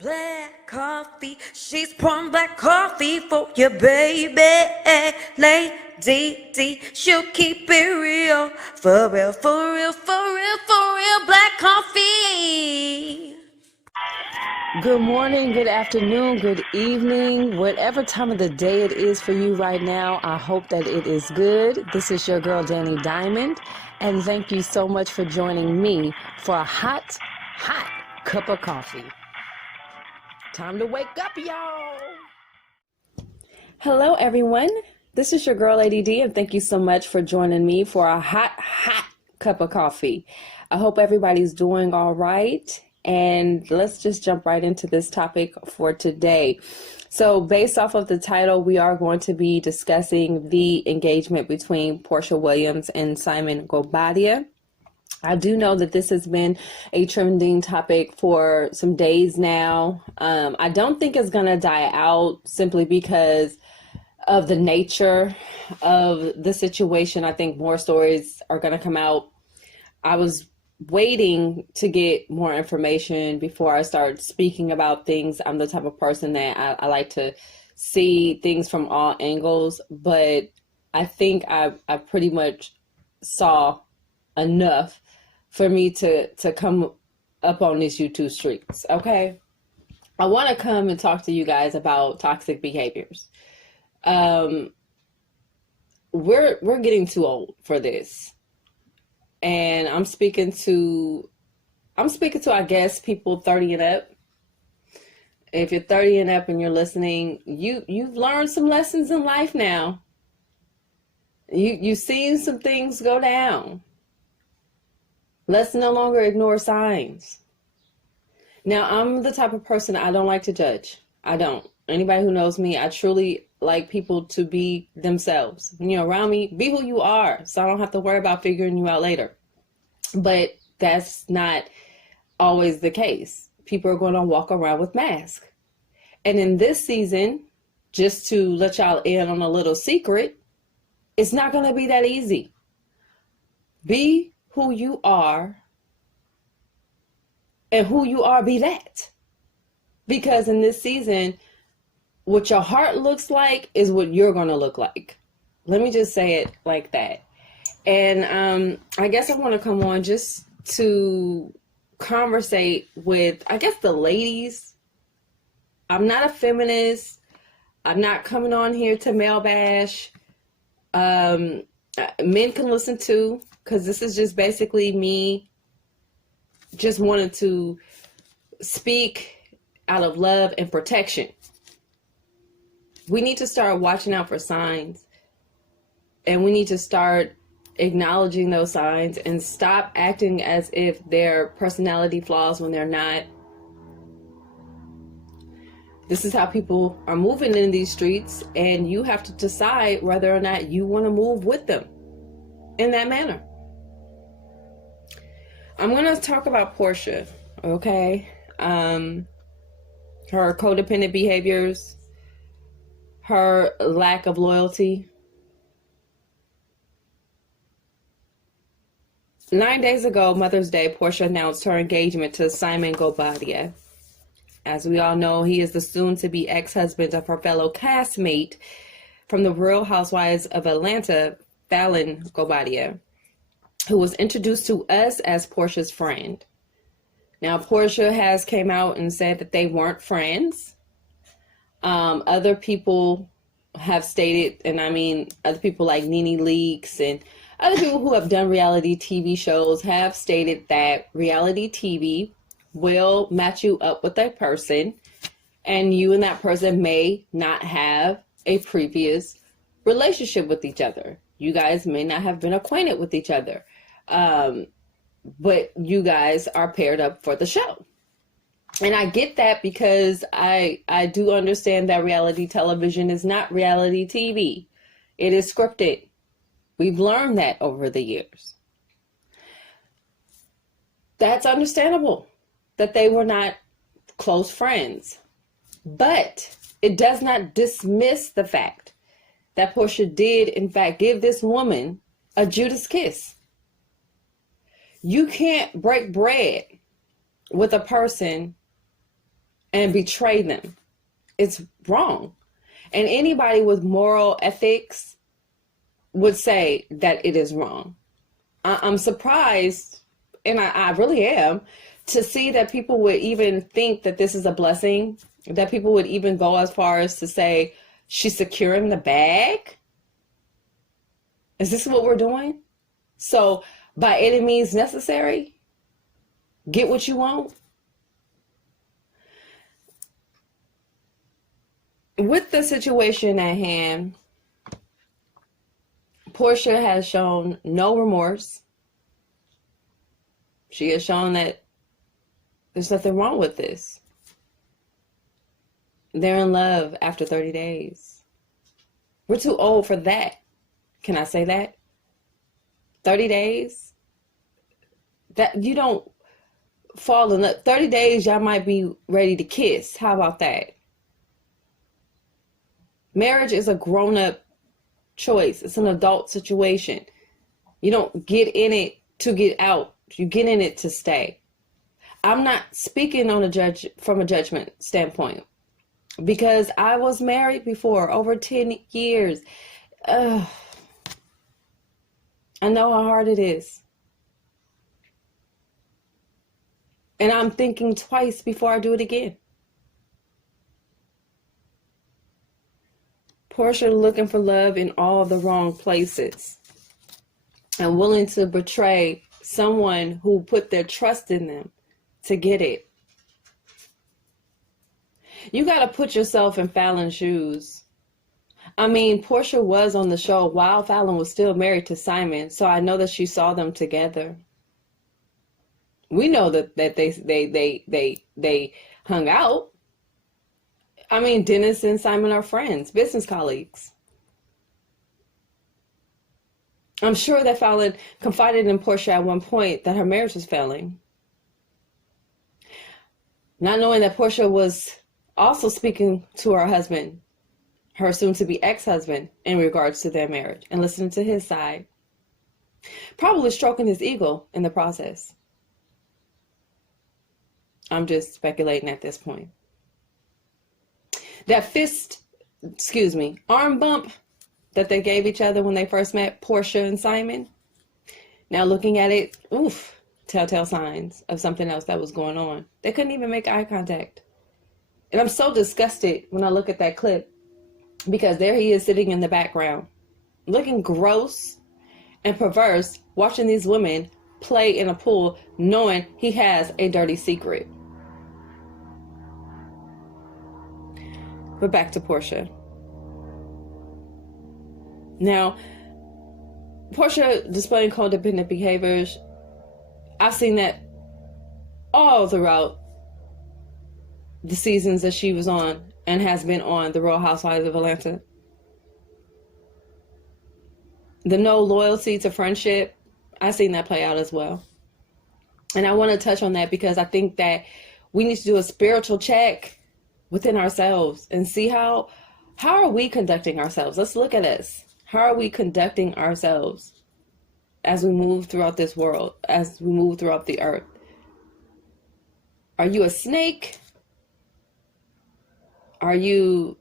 Black coffee, she's pouring black coffee for your baby. Lady Dee, she'll keep it real. For real, for real, for real, for real. Black coffee. Good morning, good afternoon, good evening, whatever time of the day it is for you right now. I hope that it is good. This is your girl, Danie Diamond, and thank you so much for joining me for a hot cup of coffee. Time to wake up, y'all. Hello, everyone. This is your girl, Lady Dee, and thank you so much for joining me for a hot cup of coffee. I hope everybody's doing all right. And let's just jump right into this topic for today. So based off of the title, we are going to be discussing the engagement between Porsha Williams and Simon Guobadia. I do know that this has been a trending topic for some days now. I don't think it's going to die out simply because of the nature of the situation. I think more stories are going to come out. I was waiting to get more information before I start speaking about things. I'm the type of person that I like to see things from all angles, but I think I pretty much saw enough for me to come up on these YouTube streets. Okay, I want to come and talk to you guys about toxic behaviors. We're getting too old for this. And I'm speaking to I guess people 30 and up. If you're 30 and up and you're listening, you've learned some lessons in life now. You've seen some things go down. Let's no longer ignore signs. Now, I'm the type of person, I don't like to judge. I don't. Anybody who knows me, I truly like people to be themselves. When you're around me, be who you are, so I don't have to worry about figuring you out later. But that's not always the case. People are going to walk around with masks. And in this season, just to let y'all in on a little secret, it's not going to be that easy. Be who you are, and who you are, be that. Because in this season, what your heart looks like is what you're going to look like. Let me just say it like that. And I guess I want to come on just to conversate with, I guess, the ladies. I'm not a feminist. I'm not coming on here to male bash. Men can listen too, because this is just basically me just wanting to speak out of love and protection. We need to start watching out for signs, and we need to start acknowledging those signs and stop acting as if they're personality flaws when they're not. This is how people are moving in these streets, and you have to decide whether or not you want to move with them in that manner. I'm going to talk about Porsha, okay? Her codependent behaviors, her lack of loyalty. 9 days ago, Mother's Day, Porsha announced her engagement to Simon Guobadia. As we all know, he is the soon-to-be ex-husband of her fellow castmate from the Real Housewives of Atlanta, Fallon Guobadia, who was introduced to us as Porsha's friend. Now, Porsha has came out and said that they weren't friends. Other people have stated, and I mean other people like Nene Leakes and other people who have done reality TV shows have stated that reality TV will match you up with a person, and you and that person may not have a previous relationship with each other. You guys may not have been acquainted with each other, but you guys are paired up for the show. And I get that, because I do understand that reality television is not reality TV. It is scripted. We've learned that over the years. That's understandable that they were not close friends. But it does not dismiss the fact that Porsha did, in fact, give this woman a Judas kiss. You can't break bread with a person and betray them. It's wrong. And anybody with moral ethics would say that it is wrong. I'm surprised, and I really am, to see that people would even think that this is a blessing, that people would even go as far as to say, she's securing the bag. Is this what we're doing? So, by any means necessary, get what you want. With the situation at hand, Porsha has shown no remorse. She has shown that there's nothing wrong with this. They're in love after 30 days. We're too old for that. Can I say that? 30 days? That you don't fall in love. 30 days, y'all might be ready to kiss. How about that? Marriage is a grown-up choice. It's an adult situation. You don't get in it to get out. You get in it to stay. I'm not speaking on from a judgment standpoint, because I was married before over 10 years. I know how hard it is. And I'm thinking twice before I do it again. Porsha looking for love in all the wrong places and willing to betray someone who put their trust in them to get it. You got to put yourself in Fallon's shoes. I mean, Porsha was on the show while Fallon was still married to Simon, so I know that she saw them together. We know that they hung out. I mean, Dennis and Simon are friends, business colleagues. I'm sure that Fallon confided in Porsha at one point that her marriage was failing. Not knowing that Porsha was also speaking to her husband, her soon-to-be ex-husband, in regards to their marriage, and listening to his side. Probably stroking his ego in the process. I'm just speculating at this point. That arm bump that they gave each other when they first met, Porsha and Simon. Now looking at it, telltale signs of something else that was going on. They couldn't even make eye contact. And I'm so disgusted when I look at that clip, because there he is sitting in the background, looking gross and perverse, watching these women play in a pool, knowing he has a dirty secret. But back to Porsha. Now, Porsha displaying codependent behaviors, I've seen that all throughout the seasons that she was on and has been on The Real Housewives of Atlanta. The no loyalty to friendship, I've seen that play out as well. And I want to touch on that because I think that we need to do a spiritual check within ourselves and see how are we conducting ourselves. Let's look at us. How are we conducting ourselves as we move throughout this world, as we move throughout the earth? Are you a snake? Are you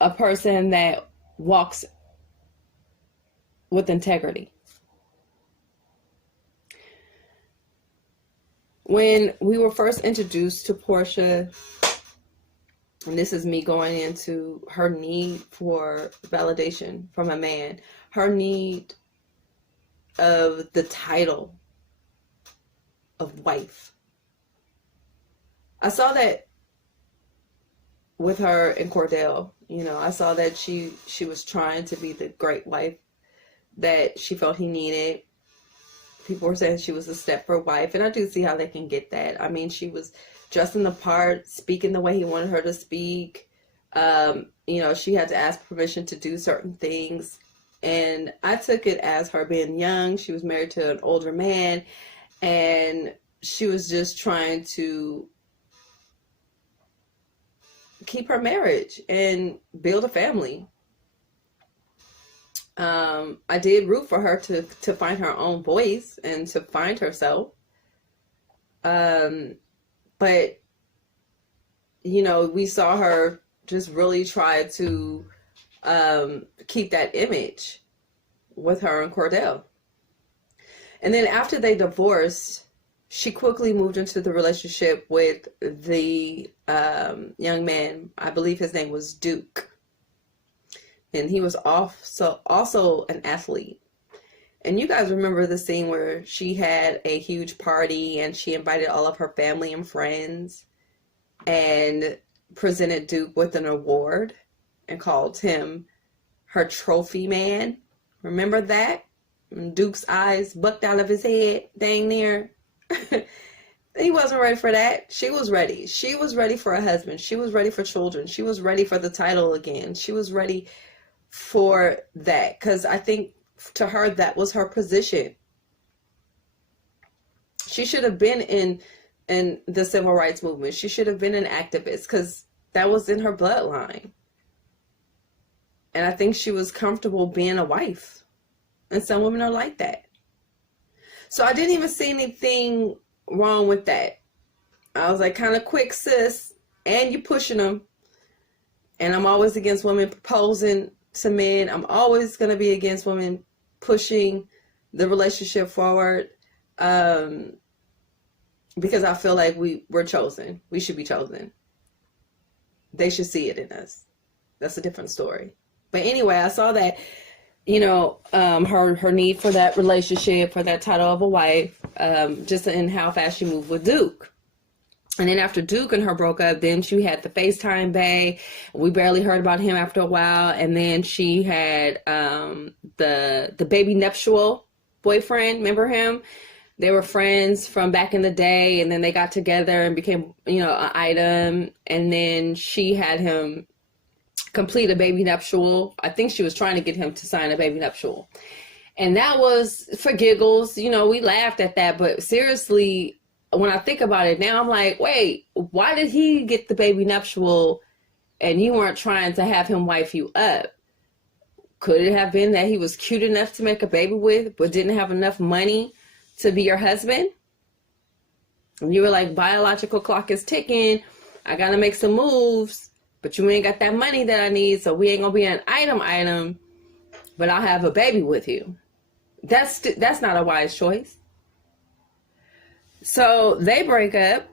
a person that walks with integrity? When we were first introduced to Porsha, and this is me going into her need for validation from a man, her need of the title of wife. I saw that with her and Cordell. I saw that she was trying to be the great wife that she felt he needed. People were saying she was a Stepford wife, and I do see how they can get that. I mean, she was dressing the part, speaking the way he wanted her to speak. She had to ask permission to do certain things. And I took it as her being young. She was married to an older man, and she was just trying to keep her marriage and build a family. I did root for her to find her own voice and to find herself. But, you know, we saw her just really try to keep that image with her and Cordell. And then after they divorced, she quickly moved into the relationship with the young man. I believe his name was Duke. And he was also an athlete. And you guys remember the scene where she had a huge party and she invited all of her family and friends and presented Duke with an award and called him her trophy man. Remember that? And Duke's eyes bucked out of his head, dang near. He wasn't ready for that. She was ready. She was ready for a husband. She was ready for children. She was ready for the title again. She was ready for that, because I think to her that was her position. She should have been in the civil rights movement. She should have been an activist, because that was in her bloodline. And I think she was comfortable being a wife. And some women are like that. So I didn't even see anything wrong with that. I was like, kind of quick, sis, and you pushing them. And I'm always against women proposing to men. I'm always going to be against women pushing the relationship forward, because I feel like we're chosen. We should be chosen. They should see it in us. That's a different story. But anyway, I saw that, you know, her need for that relationship, for that title of a wife, just in how fast she moved with Duke. And then after Duke and her broke up, then she had the FaceTime bae. We barely heard about him after a while. And then she had the baby nuptial boyfriend. Remember him? They were friends from back in the day. And then they got together and became, you know, an item. And then she had him complete a baby nuptial. I think she was trying to get him to sign a baby nuptial. And that was for giggles. You know, we laughed at that. But seriously, when I think about it now, I'm like, wait, why did he get the baby nuptial and you weren't trying to have him wife you up? Could it have been that he was cute enough to make a baby with, but didn't have enough money to be your husband? And you were like, biological clock is ticking. I got to make some moves, but you ain't got that money that I need. So we ain't going to be an item, but I'll have a baby with you. That's not a wise choice. So they break up,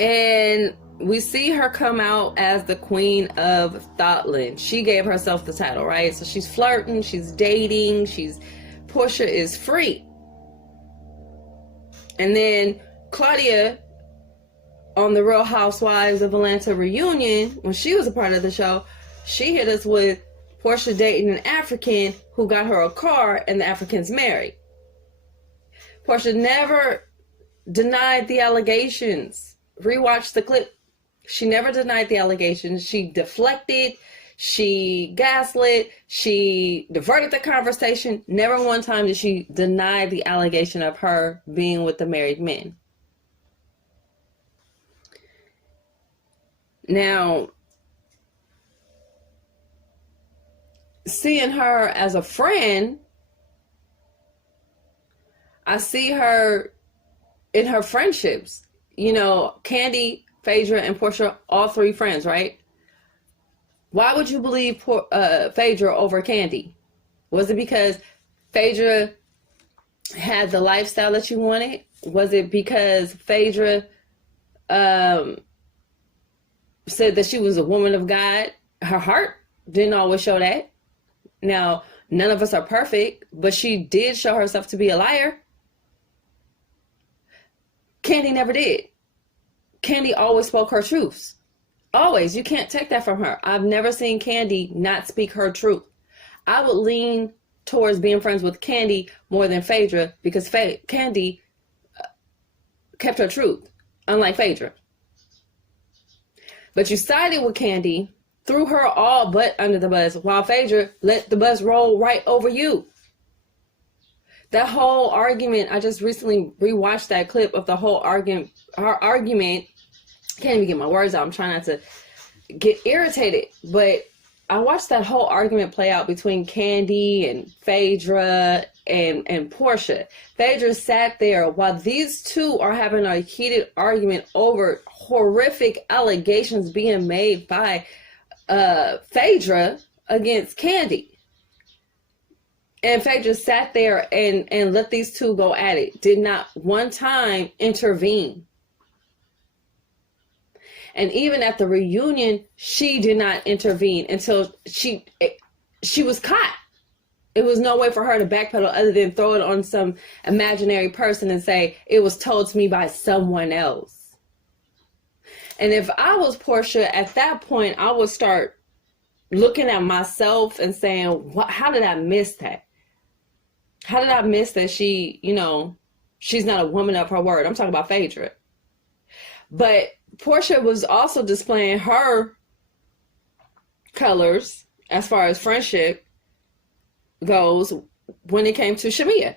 and we see her come out as the Queen of Thoughtland. She gave herself the title, right? So she's flirting, she's dating, Porsha is free. And then Claudia, on the Real Housewives of Atlanta reunion, when she was a part of the show, she hit us with Porsha dating an African who got her a car, and the African's married. Porsha never denied the allegations. Rewatch the clip. She never denied the allegations. She deflected. She gaslit. She diverted the conversation. Never one time did she deny the allegation of her being with the married men. Now, seeing her as a friend, I see her in her friendships. You know, Kandi, Phaedra, and Porsha, all three friends, right? Why would you believe Phaedra over Kandi? Was it because Phaedra had the lifestyle that you wanted? Was it because Phaedra said that she was a woman of God? Her heart didn't always show that. Now, none of us are perfect, but she did show herself to be a liar. Kandi never did. Kandi always spoke her truths. Always. You can't take that from her. I've never seen Kandi not speak her truth. I would lean towards being friends with Kandi more than Phaedra, because Kandi kept her truth, unlike Phaedra. But you sided with Kandi, threw her all but under the bus, while Phaedra let the bus roll right over you. That whole argument, I just recently rewatched that clip of the whole argument. Her argument, can't even get my words out. I'm trying not to get irritated. But I watched that whole argument play out between Candy and Phaedra and Porsha. Phaedra sat there while these two are having a heated argument over horrific allegations being made by Phaedra against Candy. And Phaedra sat there and let these two go at it. Did not one time intervene. And even at the reunion, she did not intervene until she was caught. It was no way for her to backpedal other than throw it on some imaginary person and say, it was told to me by someone else. And if I was Porsha, at that point, I would start looking at myself and saying, how did I miss that? How did I miss that she, she's not a woman of her word? I'm talking about Phaedra. But Porsha was also displaying her colors as far as friendship goes when it came to Shamia.